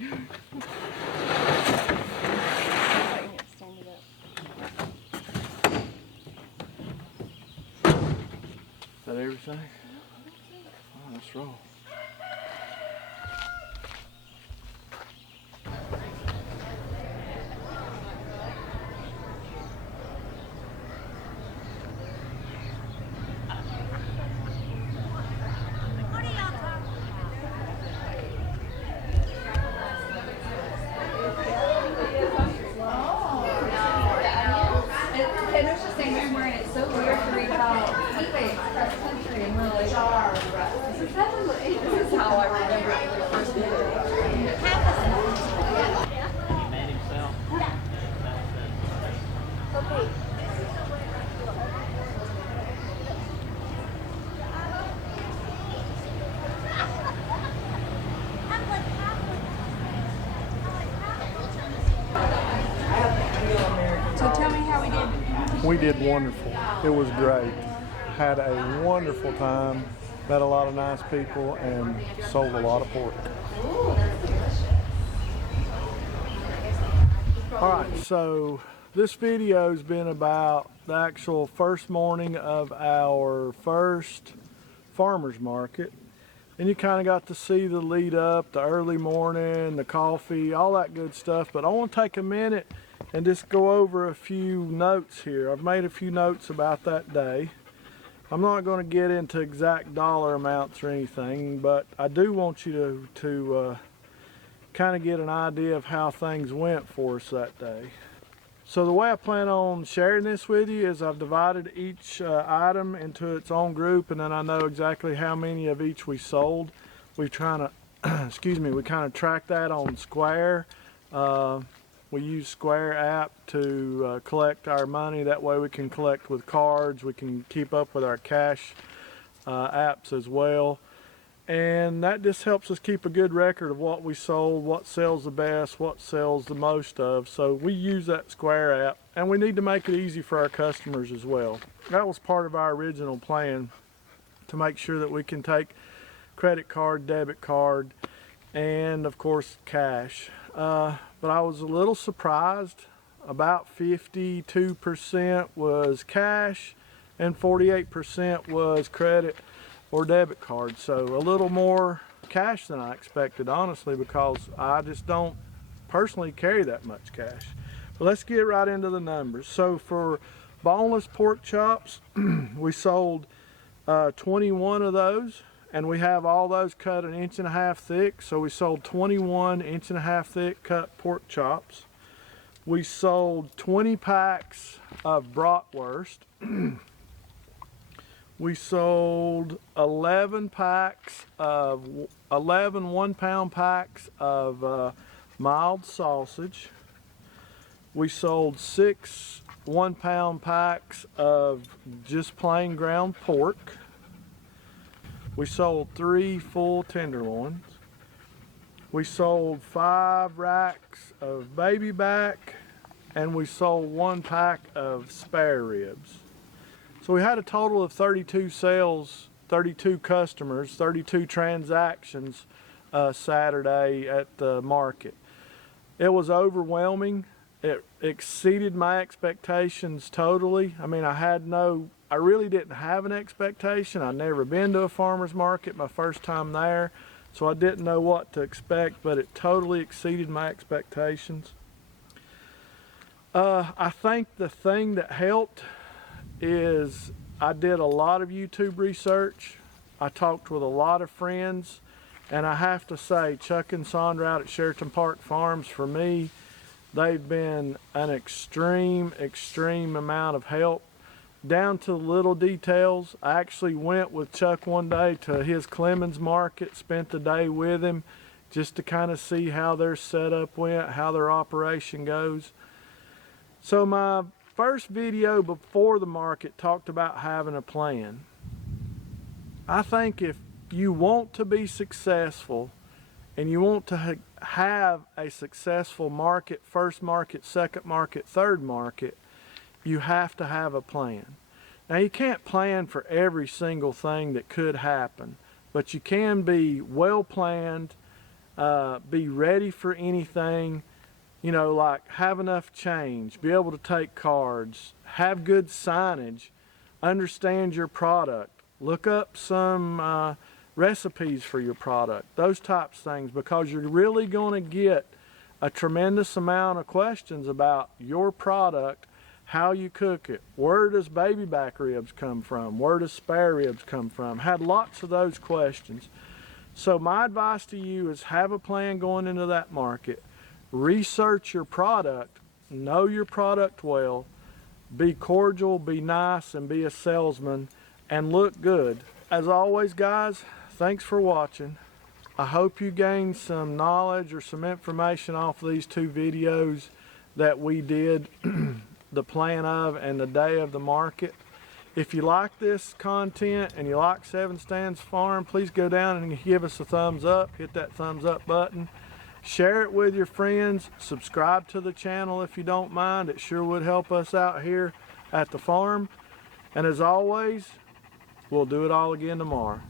Is that everything? Oh, let's roll. It's so weird to read about eBay cross country and we're like, this is how I remember it when I first did it. He made himself. Okay. So tell me how we did. We did wonderful. It was great. Had a wonderful time. Met a lot of nice people and sold a lot of pork. Alright, so this video has been about the actual first morning of our first farmer's market. And you kind of got to see the lead up, the early morning, the coffee, all that good stuff. But I want to take a minute and just go over a few notes here. I've made a few notes about that day. I'm not going to get into exact dollar amounts or anything, but I do want you to kind of get an idea of how things went for us that day. So the way I plan on sharing this with you is I've divided each item into its own group, and then I know exactly how many of each we sold. We kind of track that on Square. We use Square app to collect our money. That way we can collect with cards. We can keep up with our cash apps as well. And that just helps us keep a good record of what we sold, what sells the best, what sells the most of. So we use that Square app, and we need to make it easy for our customers as well. That was part of our original plan, to make sure that we can take credit card, debit card, and of course cash. But I was a little surprised. About 52% was cash and 48% was credit or debit card. So a little more cash than I expected, honestly, because I just don't personally carry that much cash. But let's get right into the numbers. So for boneless pork chops, we sold 21 of those. And we have all those cut 1.5 inches thick. So we sold 21 1.5 inch thick cut pork chops. We sold 20 packs of bratwurst. We sold 11 1-pound packs of mild sausage. We sold 6 1-pound packs of just plain ground pork. We sold 3 full tenderloins. We sold 5 racks of baby back, and we sold 1 pack of spare ribs. So we had a total of 32 sales, 32 customers, 32 transactions Saturday at the market. It was overwhelming. It exceeded my expectations totally. I mean, I really didn't have an expectation. I'd never been to a farmer's market, my first time there, so I didn't know what to expect, but it totally exceeded my expectations. I think the thing that helped is I did a lot of YouTube research. I talked with a lot of friends, and I have to say, Chuck and Sandra out at Sheraton Park Farms, for me, they've been an extreme amount of help, down to little details. I actually went with Chuck one day to his Clemens market, spent the day with him just to kind of see how their setup went, how their operation goes. So my first video before the market talked about having a plan. I think if you want to be successful and you want to have a successful market, first market, second market, third market, you have to have a plan. Now, you can't plan for every single thing that could happen, but you can be well planned, be ready for anything, you know, like have enough change, be able to take cards, have good signage, understand your product, look up some recipes for your product, those types of things, because you're really going to get a tremendous amount of questions about your product, how you cook it, where does baby back ribs come from, where does spare ribs come from. Had lots of those questions. So my advice to you is have a plan going into that market. Research your product, know your product well, be cordial, be nice, and be a salesman, and look good. As always, guys, thanks for watching. I hope you gained some knowledge or some information off of these two videos that we did, the plan of and the day of the market. If you like this content and you like Seven Stands Farm, please go down and give us a thumbs up. Hit that thumbs up button. Share it with your friends. Subscribe to the channel if you don't mind. It sure would help us out here at the farm. And as always, we'll do it all again tomorrow.